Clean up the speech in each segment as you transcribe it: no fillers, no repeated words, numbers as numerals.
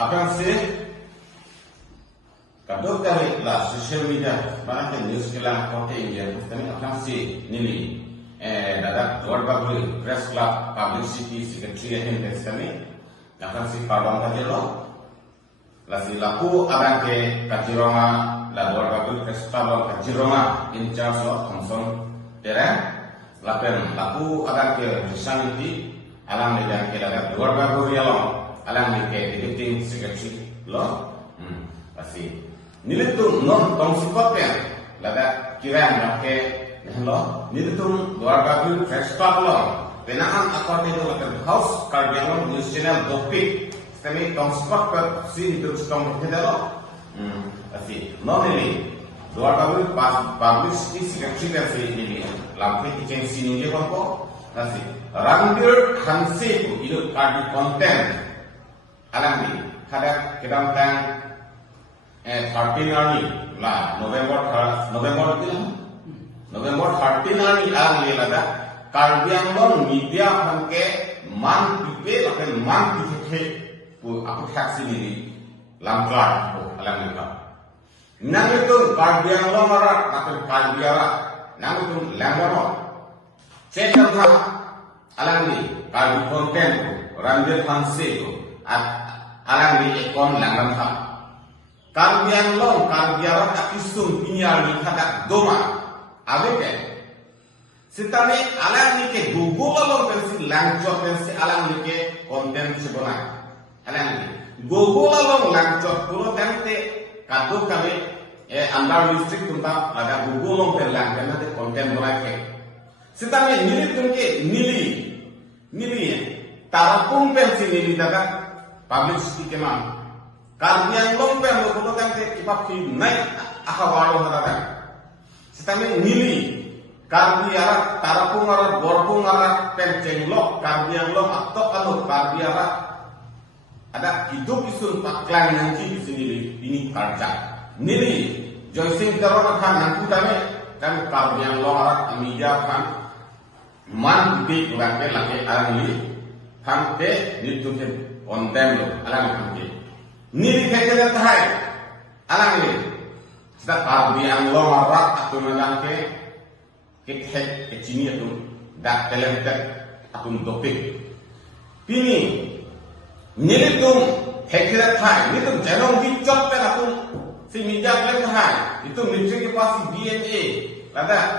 Akan sih kadang kali lah social media banyak news kelang kota India kami akan sih nili dadak luar bagui press club publicity secretary yang kami akan sih pardon saja lo lasi laku akan ke Kajiroma la luar bagui press club Kajiroma in charge lo Thomson Tera lapen laku akan ke Risaniti alam dengan ke dadak luar bagui lo alam ni ke editing secretary lo pasti nilitung non tong sipotnya lada kira nak ke lo nilitung luar bagui fresh club lo penaan according to the house cardiac news channel topik kami tong sipot ke si itu tong kita lo pasti non ini luar bagui publicity secretary dari ini lampu kitchen sini je kok pasti Ranbir Hanse itu cardi content alam ni kada kedam tang 13 ani la November 13 ani alam ni lada karbiang long media hanke man pipe lakan man pipe pu aku taksi ni langkar alam ni ka nang itu karbiang long ara atau karbiara nang itu langaro cetak alam ni karbi konten Ranbir Hanse alang di ekon langan ha karbian long karbiara akisum pinyal ni kada doma abeke sitame alang ni ke google long pensi langchok pensi alang ni ke konten sebona alang ni google long langchok pulo tante kado kami andar district tunta ada google long per lang kana de konten bona ke sitame nili tunke nili tarapung pensi nili daga publicity keman karbian lompen lo kuno kan ke kipap ki naik ahawalo hadakan sitame nili karbiara tarapung ara borpung ara penceng lo karbian lo atau anu karbiara ada hidup isun paklan nanti di sini ini karja nili joysing terona kan nanti kan karbian lo ara media kan man di lake angli kan te nituke on them lo alang kamke niri kekele tahai alang ni sida karbi ang lo marak atau nalangke kek kecini atau dak telemtek atau dopik pini niri tum kekele tahai ni tum janong dicot pen atau si minjak le tahai itu mitri kipasi DNA lada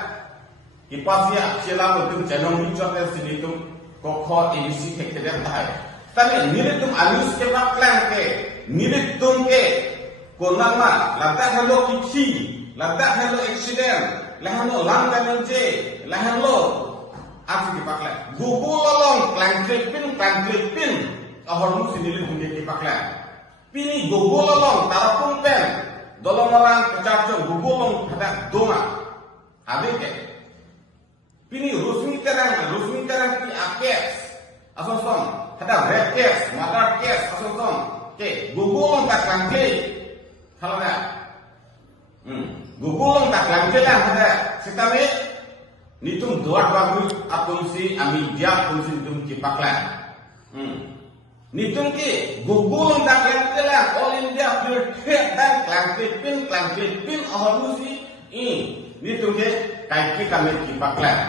kipasi akcela tum janong dicot pen si tum kokho ABC kekele tahai tapi nilitum alus ke paklan ke nilitum ke konama latak halo kiksi latak halo accident lahano langgan je lahano apa ke paklan gugu lolong klangklipin ahormu sinilitum ke paklan pini gugu lolong tarapung pen dolong orang kecarco gugu lolong ada doma abeke pini rusmi terang ki akes asal ada red case, mother case, asal-asal. Okay, gugulong tak langkli. Kalau ada, gugulong tak langkli lah ada. Sekali, nitum dua bagus atau si amidia pun si nitum kipaklan. Nitum ki gugulong tak langkli lah. All India pure dan klangkli pin ahadu si nitum ki kaiki kami kipaklan.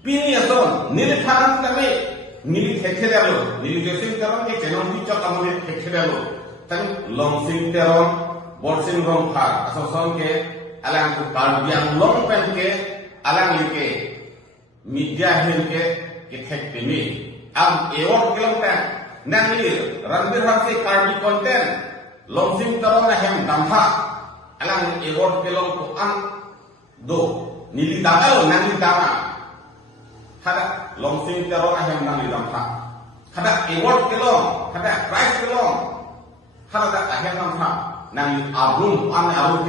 Pini asal nilitharan kami. Nili kekhelalo nili jesing teron ke chenon bicho kamone kekhelalo tan long sing teron bor sing rong phar asoson ke alang ku karbian long pen ke alang like media hen ke kek temi am ewot kelong tan nang ni Ranbir Hanse karbi content long sing teron na hem damha alang ewot kelong ku am do nili dagal nang ni dama kada long sing terong ahem nang lilam ha kada award kelong kada prize kelong kada ahem nang ha nang abrum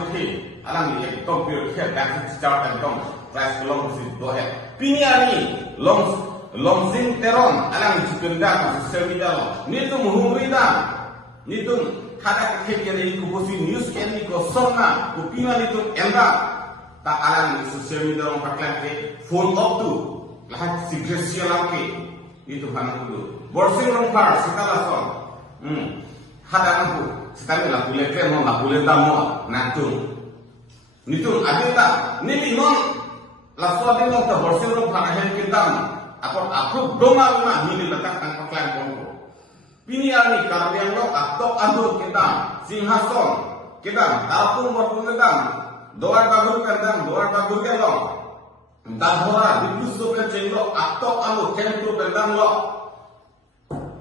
kiti alang ni tom pure ke back start and tom prize kelong si do he piniani long sing terong alang sikenda servida ni tu muhurida ni tu kada ke ni ku bosi news ke ni ko sonna ku pina ni tu enda ta alang ni servida long paklan ke phone up tu lahat si Gracia laki itu hanang dulu. Borsing rongkar sekala son. hada aku sekali lah boleh ke mau lah boleh tamu natung nitung adita nili non la suatu non ta bersiro panahan kita aku donga lima nili letak angkat lain pokok pini ani karbian lo atau adur kita singhason kita tapung waktu kita doa tabur ke lo Dahora dipusu ke cenglo atau alu kentru pendang lo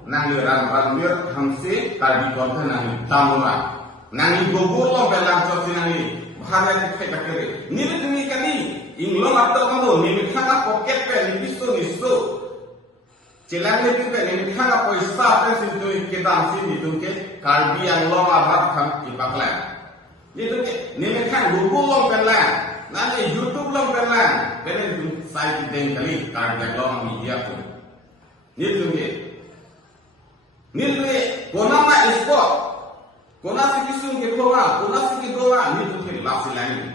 nangi randir hamsi tadi konten nangi tamura nangi gogol lo pendang cosi nangi bahaya kita kiri nili demi kali inglo atau kamu nili kena poket pe nipisu celang nili pe nili kena poisa pe situ kita hamsi ditungke kalbi yang lo abat ham ipaklan nili kena gogol lo pendang nanti YouTube lo pernah, kalian saya kita kali karya lo media pun, ni tu kona ma export, kona sikisung kedoa, ni tu ke lapsi lagi,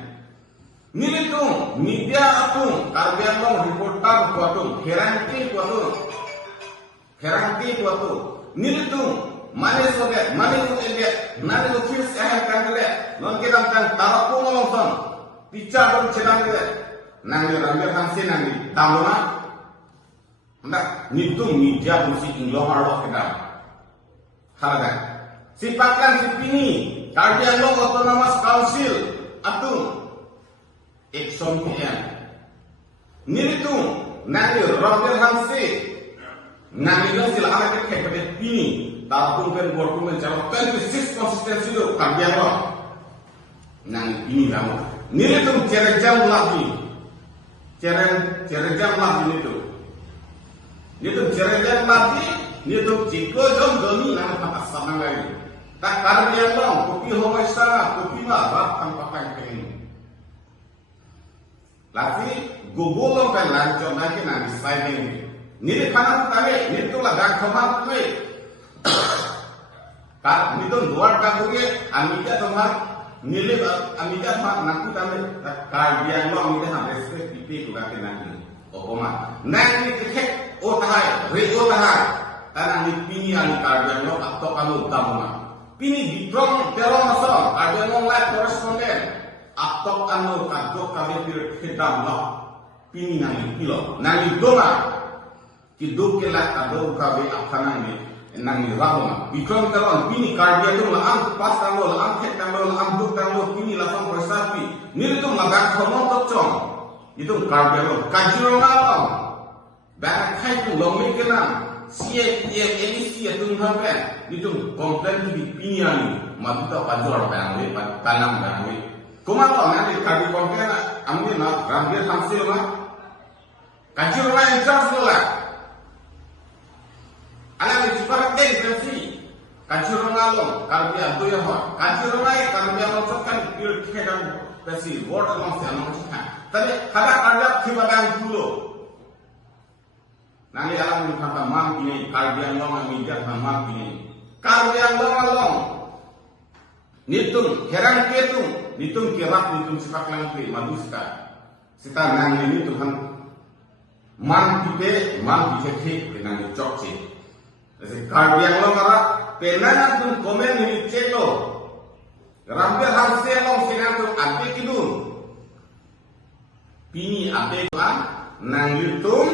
ni tu media apun karya lo reporter kuatum, heranti kuatum, ni tu mana sobat, mana tu first ahem kandre, non kita kan tarapung langsung. Picha pun celang ke, nanti ramai hamsi nanti tamuna, hendak nitung media pun si inglo harus kita, halagan. Si paklan si pini, kardian lo autonomous council, atung, Exxon PM, nitung nanti ramai hamsi, nanti lo sila anak kepada pini, tapung pen borkum menjawab 26 konsistensi lo kardian lo, nanti pini kamu. Nili tu cerejam lagi itu. Ni tu cerejam lagi, ni tu jiko jom doni nama patas sama lagi. Tak karya long, kopi homai sana, kopi mah tanpa pakai ini. Lagi gubulong kan lancong lagi nanti saya ini. Nili kanan tadi, ni tu lah dah kemar tu. Kak, ni tu luar kaguye, amika tempat. Nilai amiga mak naku kami kajian lo amiga ham respect pipi tu kaki nanti okoma nanti kek otahai tanah ni pini ani kajian lo atau kamu utama pini ditron terong masal kajian lo live correspondent atau kamu kami kedam lo pini nanti doma hidup kelas kado kabe akan nangi rahma bikon teron pini kardia tu la pas tanglo la ket tanglo la duk tanglo pini la som persapi nil tu magan khono tocong itu kardia lo kajiro ngawang ba khai tu lomi kenam sie emisi tu hampe itu komplain tu pini ani maduta pajor bangwe tanam bangwe kuma lo nanti kardi komplain amni na rambil hamsil ma kajiro ma interest lo alam cepat tensi kacurung alom karbian tu yang hot kacurung ay karbian masukkan pure kedan pesi word along sana masukkan tapi kada karbian kibadang dulu nanti alam dikata mam ini karbian long media mam ini karbian long nitung herang ketung nitung kerak nitung sepak langki maduska sita nang ini Tuhan mam pipe dengan cokci. Karbian lo marah, penanak pun komen ini celo. Rampir hamsi long sinan tu ape kidun. Pini ape kan nang YouTube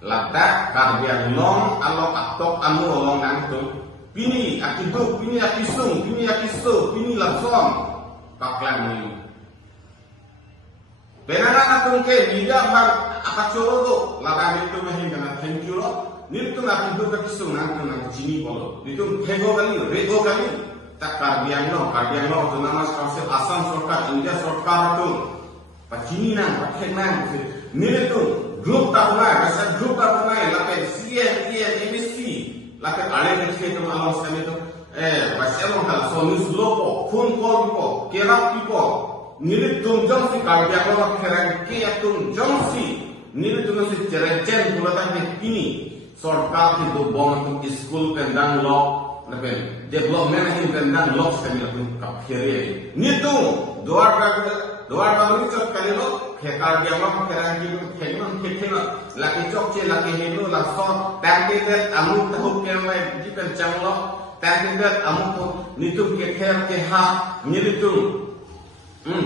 latak karbian long alo atok anu long nang tu. Pini akidu, pini akisung, pini akisu, pini langsung kaklan ini. Penanak pun ke tidak bar akacoro tu latak itu mahin kena thank you lo. Nitu nak hidup kepisung nanti nak cini polo. Nitu rego kali. Tak karbian lo tu nama konsep asam sorkat India sorkat tu. Pacini nang, pakai nang. Nitu grup tak punai, rasa grup tak punai. Lakai CN, MSC, lakai alih kecil tu malam sekali tu. Pasal orang tak sonus lopo, phone call pipo, kerap pipo. Nitu jom si karbian lo kerang kia tu jom si. Nitu si cerejen bulatan ini. Sorkat itu bom untuk school pendang lo, development ini pendang lo sekali lagi kapkiri. Nitu doa baru itu kali lo Karbi Anglong kerang jitu kenyon kekeno laki cokce laki helu langsung tangkidat amuk tahu kemai jikan canglo tangkidat amuk tahu nitum keker keha nyeritum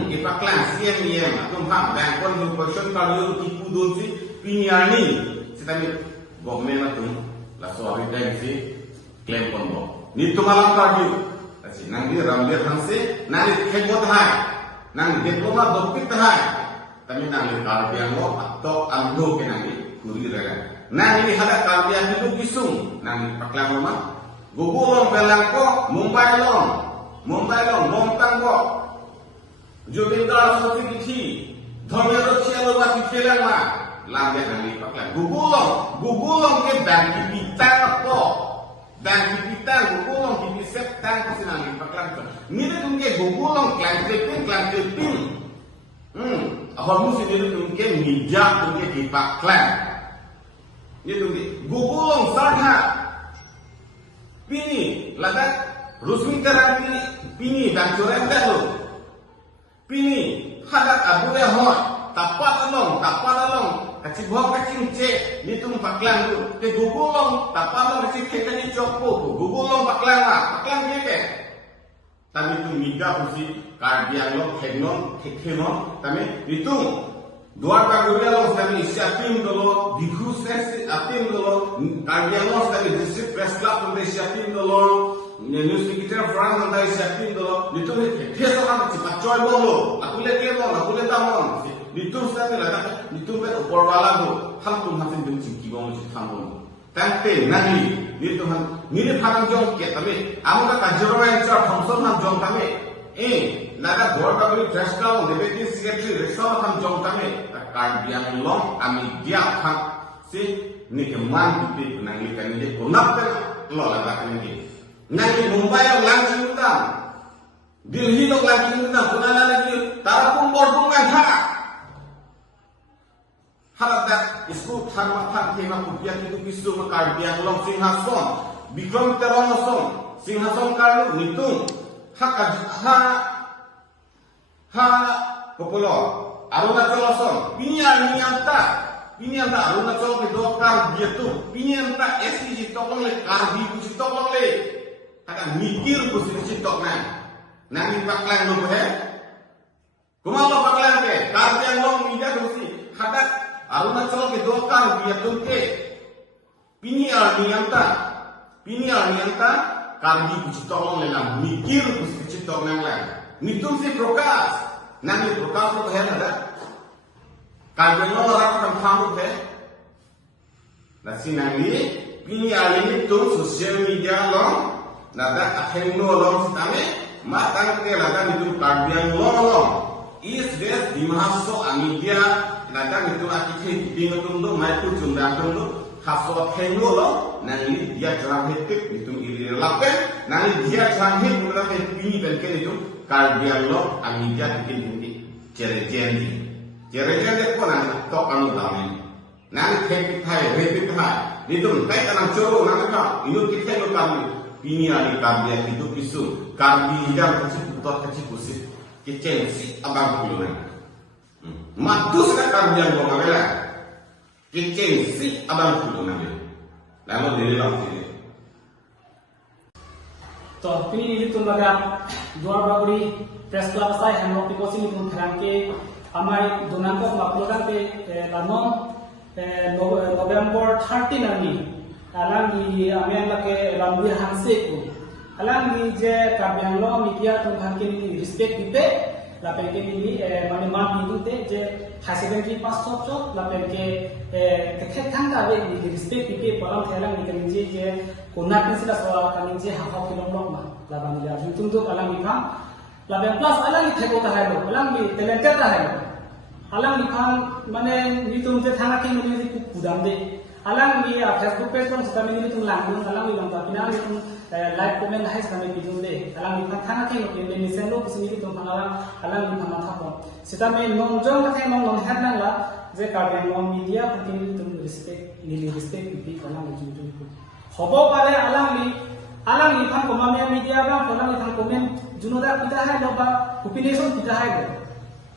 ipaklan siam atum ham bangkon nu person kalau tipu donsi pinyani setami government atum la suami dan si klaim ponbo nitum alam karbi asi nangi ramlir hanse nangi khemot hai nangi diploma dokpit hai tapi nangi karbi anglo atau anglo ke nangi kuri rega nangi hada karbi anglo kisung nangi paklan rumah gugulong belangko Mumbai long montang ko Jogindar Soti Dithi, Dhamir Cielo Mati Kelama, Lambia Nami Paklan. Gugulong ke Bangki Pitang apa? Bangki Pitang, gugulong di Bisep Tang Kesinami Paklan. Nila tungke gugulong klan keping. Ahor musi nila tungke mijak tungke di Paklan. Nila tungke gugulong sarha. Pini, ladak Rusmi Terang Pini dan Curendeh lo. Pini hadat abu hot tapat along kacik buah kacing cek ni tu paklan tu ke gugulong tapat along kacik kekani cokpo gugulong paklan keke tapi tu miga usi kardian lo kenon tapi itu dua kali lo kami siapin dulu dikus siapin dulu kardian lo kami district press club kami siapin dulu news kita front kami siapin dulu itu kesa orang cepat coy bolo aku lihat tamon itu kami lah itu upor wala tu hampun benci kibong tambun tapi nanti itu ni parang jong ke tapi amuka kajero yang cer thomson jong kami naga gor kami dress kau deputy secretary resort jong kami kardian long ami dia si ni keman pipi nangi kan ni konap lo lah kan ni nangi Mumbai yang langsung utang Delhi yang langsung utang kunala lagi tarapung borbungan harap dak isku tharmat kema kupiah itu kisu kardian long Singhason Bikram Teronoson Singhason karlu nitung ha populo Arunachal pinyanta Arunachal ke dokar dia tu pinyanta SCG tolong le karbi kusi tolong le ada mikir kusi tok nang paklan lo he kumalo paklan ke karbian long mida kusi hadat Arunachal ke dokar dia tu ke pinyanta karbi kusi tolong le nang mikir kusi tok nang nitum si prokas nanti prokas lo he ada karbian lo orang kan kamu he nasi nanti pinyali itu sosial media lo nada akhirnya lo sitame matang ke nada itu karbian lo is des dimahaso amidia nada itu akhirnya bingung tuh mai tu jumlah tuh haso akhirnya lo nanti dia jangan hetik itu iri lapen nanti dia jangan hetik mulai pini bengkel itu karbian lo amidia bikin jerejendi pun nanti tok kamu dalam nanti repeat hai itu kai kanang coro nanti kau ini kita lo kami ini ali karbian itu pisu karbian kecil kusip kecil si abang kulo matus kan karbian lo ngabela kecil si abang kulo ngabela lalu dari langsung तो पिनी लितुन लगा दुआर बागुरी press club साइ हम लोग पिकोसी लितुन खरांग के हमारे दोनांको मापलोगा पे लानो नवंबर 30 नामी alangi amen lake rambi hanse ko alangi je kabyanglo media tun bhanke ni respect dipe la penke ni mane man bidute je haseben ki pas chok la penke tekhet thanga be ni respect dipe palam thelang ni kan je kona kisila sawa kan je ha ha kilom lok ma la bang ya tum to alangi kham la ben plus alangi theko ta hai lo alangi talented ta hai alangi kham mane ni tum je thana ke ni kudam de alang ni Facebook page pun kita mengini tu langun alang ni lambat pina ni tu like comment hai kami bijung deh alang ni thana ke loke ni sen lo kusini tu alang ni thana thapon kita men nongjong ke nong hat nang la je karbian long media pakin tu respect pipi alang ni tu hobo pare alang ni phan komamia media ba alang ni thang comment junoda pita hai lo ba opinion pita hai lo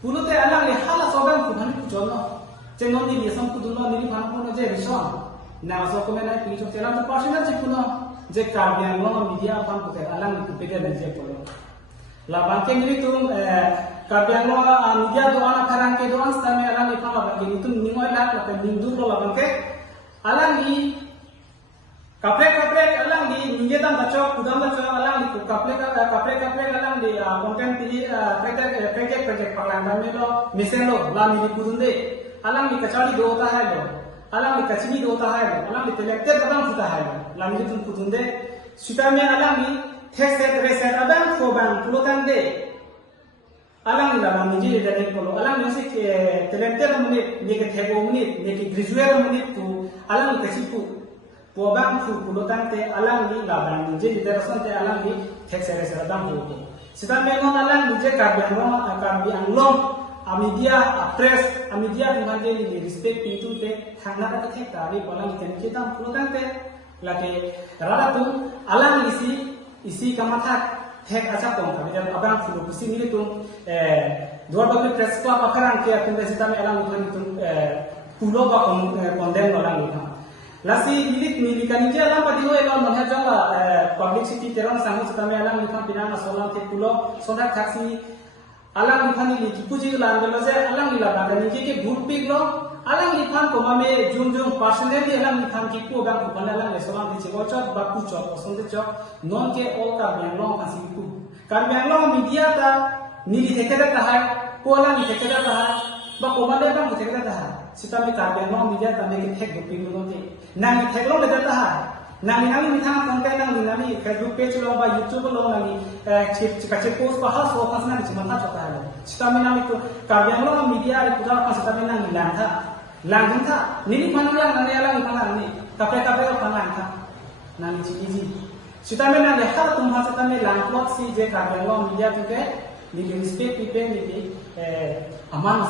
Pulo te alang le hala sogan ku bhan ku jono. Cengom ni yesam ku duno ni bhan ku no je rison. Na so ko mena pi so telam to personal je kuno je karbian lo media pan ku te alang ku pede na je polo. La banke ni tum karbian lo media do ana karang ke do an sta me alang ni pa la banke ni tum ni ngoi la la nindu lo la banke alang ni kapre alang di ninjetan baco kudam baco alang di kapre alang di konten pilih project palang dami lo mesen lo lami di kudunde alang di kacali do ta hai lo alang di kacini do ta hai lo alang di telekter kadang sudah hai lo lami di tun kudunde sudah me alang di teset reset abang koban pulutan de alang di dalam ninje dari polo alang di sih telekter menit ni ke thebo menit ni ke graduate menit tu alang di kecipu Pobang fu pulutan te alang di labang ninje di terasan te alang di teksere seradang fu. Sedang mengon alang ninje karbiang long amidia apres amidia tungange di respect pintu te thangna ta ke tari bolang iten kita pulutan te lagi rada tu alang isi kamatha tek acha kong kami dan abang fu kusi ni tu dua bagi press club akarang ke akun sedang alang tu pulo ba kondem alang ni Lasi milik kanija alam padi ho elon manha janga publicity teron sangu setame alam likham pinana solang te pulo sonak taksi alam likhani li kipuji lan gelo je alam lila banda nije ke group piglo alam likham ko mame jum personally alam likham ki ko bang ko alam le solang te chot ba ku chot osonde chot non ke all ka bang long kasi ku kar bang long media ta nili thekeda ta hai ko alam ni thekeda ta hai ba ko male bang thekeda ta hai Sitami karbian lo media tame ke thek doping lo te nang thek lo le data ha nang mitang konten nang Facebook page lo ba YouTube lo nang chip post pa ha so pas nang chimata chota ha sitami nang itu karbian lo media re puja pa sitami nang lang tha nini panang nang ala ni kape lo panang tha nang chi sitami nang ha tum ha sitami lang plot si je karbian lo media tu ke ni respect people ni aman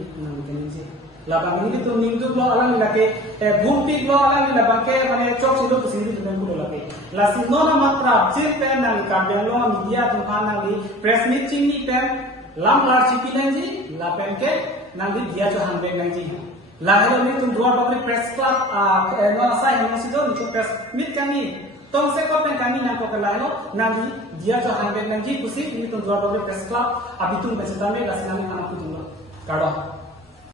itu nang ni labang ini tu minggu lo alang lagi bumpi lo alang labang ke mana cok sido kesini tu minggu lo lagi lasi nona matra jil pen nang kambiang lo media tu nang di press meeting ni pen lam lar cipi nanti lapen ke nang di dia jo hangbeng nanti lahir ni tu dua bakri press club nona sai nang sido ni tu press meet kami tong se ko pen kami nang ko kelalo nang di dia jo hangbeng nanti kusi ini tu dua bakri press club abitung besetame lasi nang anak tu lo kado